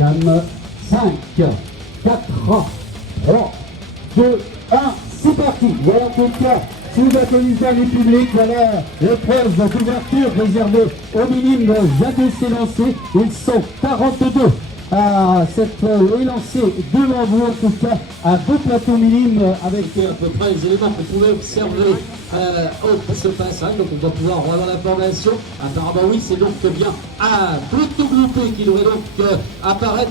mesdames. 5, 4, 3, 2, 1, c'est parti. Voilà en tout cas, si vous applaudissez les publics, voilà l'épreuve d'ouverture réservée aux minimes vient de s'élancer. Ils sont 42 à s'être élancés devant vous, en tout cas à deux plateaux minimes avec à peu près les éléments que vous pouvez observer au ce passage. Donc on va pouvoir avoir l'information. Apparemment oui, c'est donc bien un plateau groupé qui devrait donc apparaître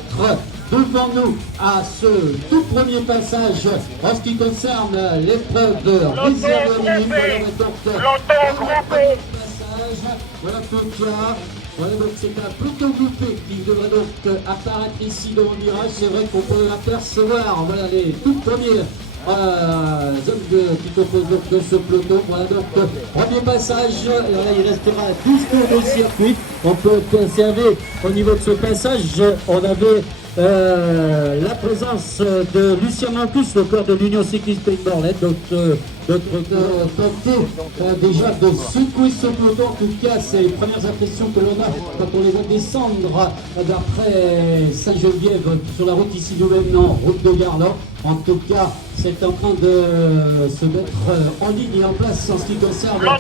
devant nous à ce tout premier passage en ce qui concerne l'épreuve de réserve minime. Voilà tout cas. Voilà, donc c'est un plateau groupé qui devrait donc apparaître ici devant le mirage. C'est vrai qu'on peut apercevoir voilà, les tout premiers hommes qui composent donc de ce peloton. Voilà donc premier passage. Là, il restera 12 tours de circuit. On peut observer au niveau de ce passage, on avait la présence de Lucien Mancus, le corps de l'Union Cycliste Pays de Morlaix, donc tenter déjà de secouer ce peloton. En tout cas, c'est les premières impressions que l'on a quand on les voit descendre d'après Saint-Geneviève sur la route ici du Maintenant, route de Garland. En tout cas, c'est en train de se mettre en ligne et en place en ce qui concerne. Voilà,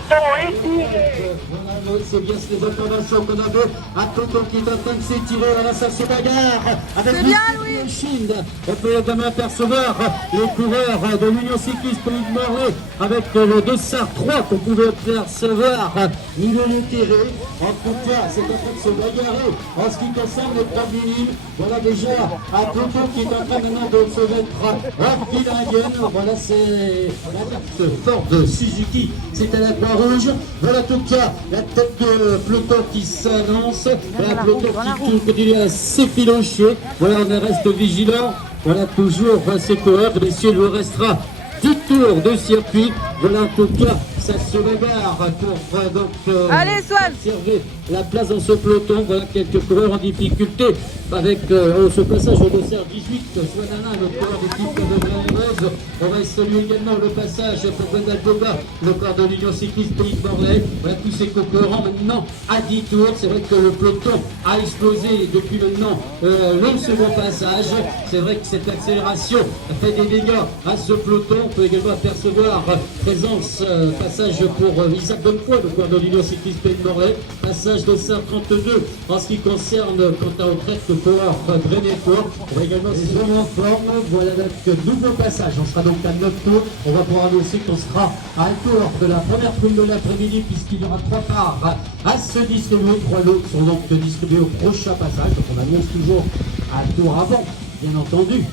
c'est bien les informations qu'on avait. Un peloton qui est en train de s'étirer, voilà, ça se bagarre avec le Chine. On peut également apercevoir les coureurs de l'Union Cycliste Pays de Morlaix avec le Dossard 3 qu'on pouvait percevoir niveau tiré. En tout cas, c'est en train de se bagarrer en ce qui concerne les trois minimes. Voilà déjà un peloton qui est en train maintenant de se mettre en bilingue. Voilà, c'est la marque Ford Suzuki, c'est à la Croix-Rouge. Voilà en tout cas la tête de peloton qui s'annonce. Voilà, un peloton qui continue à s'effilocher. Voilà, on reste vigilant. Voilà toujours ces coureurs. Messieurs, il vous restera 10 tours de circuit. Voilà en tout cas, ça se bagarre pour donc observer la place dans ce peloton. Voilà quelques coureurs en difficulté avec ce passage au dossard 18, soit Nana, le coureur d'équipe de Rose. On va saluer également le passage pour Gwendal Boba, le corps de l'Union Cycliste Pays de Morlaix. Voilà tous ces concurrents maintenant à 10 tours. C'est vrai que le peloton a explosé depuis maintenant le second passage. C'est vrai que cette accélération fait des dégâts à ce peloton. On peut également apercevoir présence, passage pour Isaac Bonnefoy, le corps de l'Union Cycliste Pays de Morlaix. Passage de 532 en ce qui concerne quant à retraite le coureur Brenécourt. On va également les hommes en forme. Voilà notre nouveau passage. On sera donc à 9 tours. On va pouvoir annoncer qu'on sera à un tour de la première prime de l'après-midi puisqu'il y aura 3 parts à se distribuer. 3 lots sont donc distribués au prochain passage. Donc on annonce toujours un tour avant, bien entendu.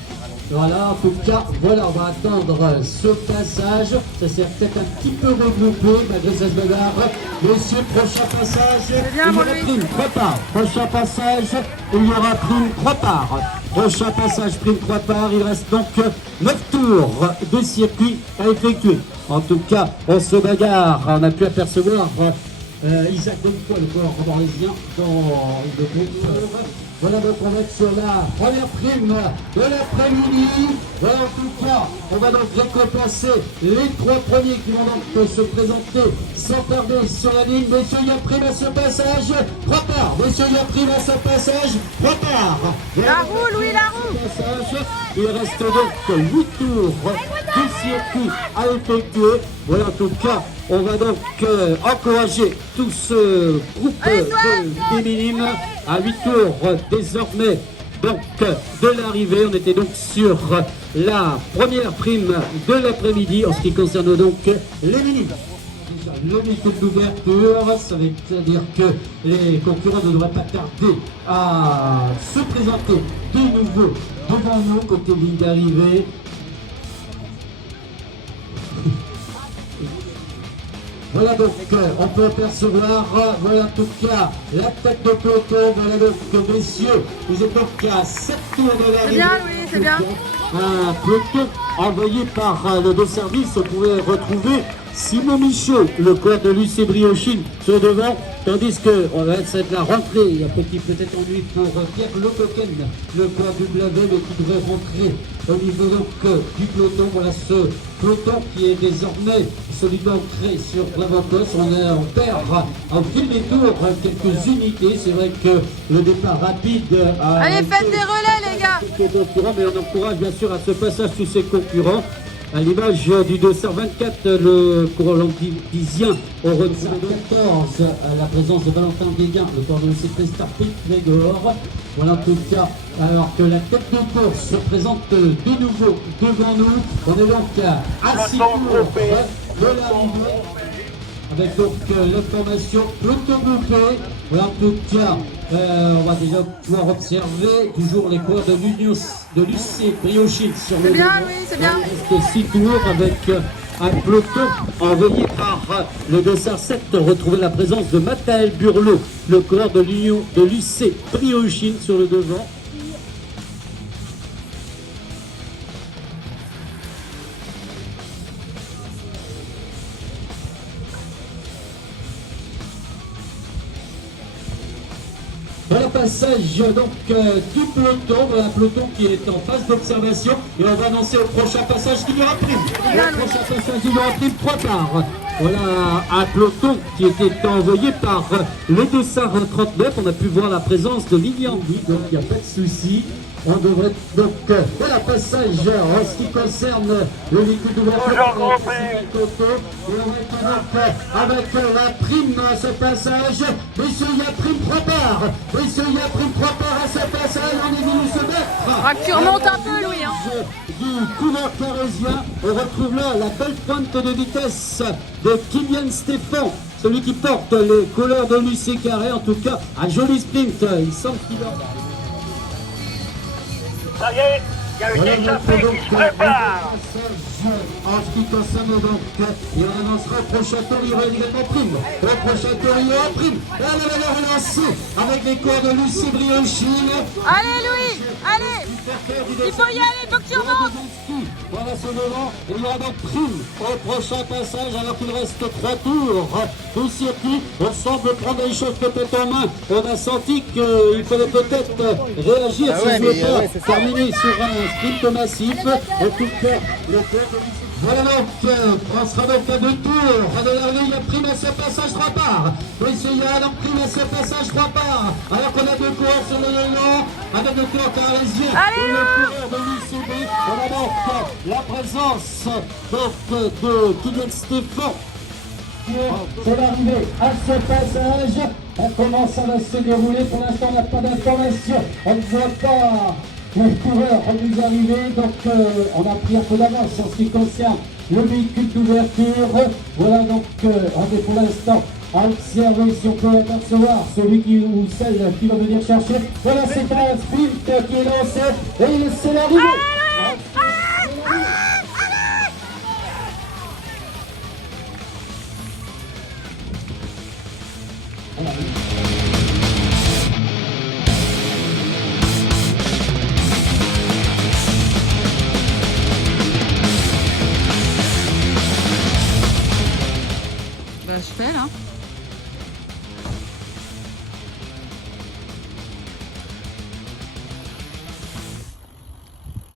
Voilà, en tout cas, voilà, on va attendre ce passage. Ça s'est peut-être un petit peu regroupé malgré cette bagarre. Monsieur, prochain passage, il y aura prime, 3 parts. Prochain passage, il y aura prime, 3 parts. Prochain passage, prime, 3 parts. Il reste donc 9 tours de circuit à effectuer. En tout cas, on se bagarre. On a pu apercevoir Isaac Bonnefoy, le coureur morlaisien, dans le groupe. Voilà, donc on va être sur la première prime de l'après-midi. Voilà, en tout cas, on va donc récompenser les 3 premiers qui vont donc se présenter sans tarder sur la ligne. Monsieur, il y a prime à ce passage, 3 parts. Monsieur, il y a prime à ce passage, 3 parts. La roue, Louis, la roue. Il reste donc 8 tours du circuit à effectuer. Voilà, en tout cas, on va donc encourager tout ce groupe des minimes à 8 tours désormais donc de l'arrivée. On était donc sur la première prime de l'après-midi en ce qui concerne donc les minimes. Le méthode d'ouverture, ça veut dire que les concurrents ne devraient pas tarder à se présenter de nouveau devant nous côté ligne d'arrivée. Voilà donc, on peut apercevoir, voilà en tout cas, la tête de peloton. Voilà donc, messieurs, vous êtes donc à 7 tours de l'arrivée. C'est bien, Louis, c'est bien. Un peloton envoyé par le deux services. On pouvait retrouver Simon Michaud, le corps de Lucé Briochine, sur devant. Tandis que ça va être la rentrée, il y a peut-être ennui pour Pierre Le Coquen, le quadruple avait, mais qui devrait rentrer au niveau donc du peloton. Voilà ce peloton qui est désormais solidement ancré sur l'avant-poste. On perd au fil des tours quelques unités. C'est vrai que le départ rapide a... Allez, faites des relais, les gars. Mais on encourage bien sûr à ce passage tous ses concurrents. À l'image du 224, le courant languidisien au retrouvé 14, à la présence de Valentin Guéguin, le corps de l'OCP Starpit, mais dehors. Voilà en tout cas, alors que la tête de course se présente de nouveau devant nous. On est donc à 6 tours de l'arrivée. Avec donc l'information peloton groupé. Voilà en tout cas, on va déjà pouvoir observer toujours les coureurs de l'UC Briochine sur le C'est bien, devant. oui, c'est bien. Il reste 6 tours avec un peloton envoyé par le dossard 7. Retrouver la présence de Mathaël Burlot, le coureur de l'UC Briochine sur le devant. Voilà passage donc du peloton, voilà un peloton qui est en phase d'observation et on va annoncer au prochain passage qu'il y aura prime. Au prochain passage il y aura prime 3 parts. Voilà un peloton qui était envoyé par le dossard 39. On a pu voir la présence de Lilian, oui, donc il n'y a pas de souci. On devrait donc, voilà, passage en ce qui concerne le liquide d'ouverture. Et on va donc avec la prime à ce passage. Messieurs, il y a prime 3 parts. Messieurs, il y a prime 3 parts à ce passage. On est venu se mettre. Ah, tu remontes un peu, Louis. Hein. Du coureur carésien, on retrouve là la belle pointe de vitesse de Kylian Stéphane, celui qui porte les couleurs de l'UC Carré. En tout cas, un joli sprint. Il semble qu'il va. Ça y est, il y a une échappée qui se prépare. En ce qui concerne donc, et on annoncera au prochain tour, il y aura également prime. Au prochain tour, il y aura prime. Là, la valeur est lancée avec les cours de Lucie Briochine. Allez, Louis, allez. Il faut y aller, il faut que tu remontes. Voilà ce moment, il y aura donc prime au prochain passage alors qu'il reste 3 tours au circuit. On semble prendre les choses peut-être en main. On a senti qu'il fallait peut-être réagir si on ne veut pas terminer sur un sprint massif. En tout cas, le voilà donc, on sera donc à 2 tours de l'arrivée. Il y a prime à ce passage 3 parts. Messieurs, il y a donc prime à ce passage 3 parts. Alors qu'on a 2 coureurs sur le long avec le coureur carésien et le coureur de l'UCB. On a donc la présence donc, de Kylian Stéphane. C'est l'arrivée à ce passage. Comment ça va se dérouler? Pour l'instant, on n'a pas d'informations. On ne voit pas les coureurs nous arriver. Donc, on a pris un peu d'avance en ce qui concerne le véhicule d'ouverture. Voilà donc, on est pour l'instant à observer si on peut apercevoir celui ou celle qui va venir chercher. Voilà, c'est un sprint qui est lancé et c'est l'arrivée. Bah, je fais là.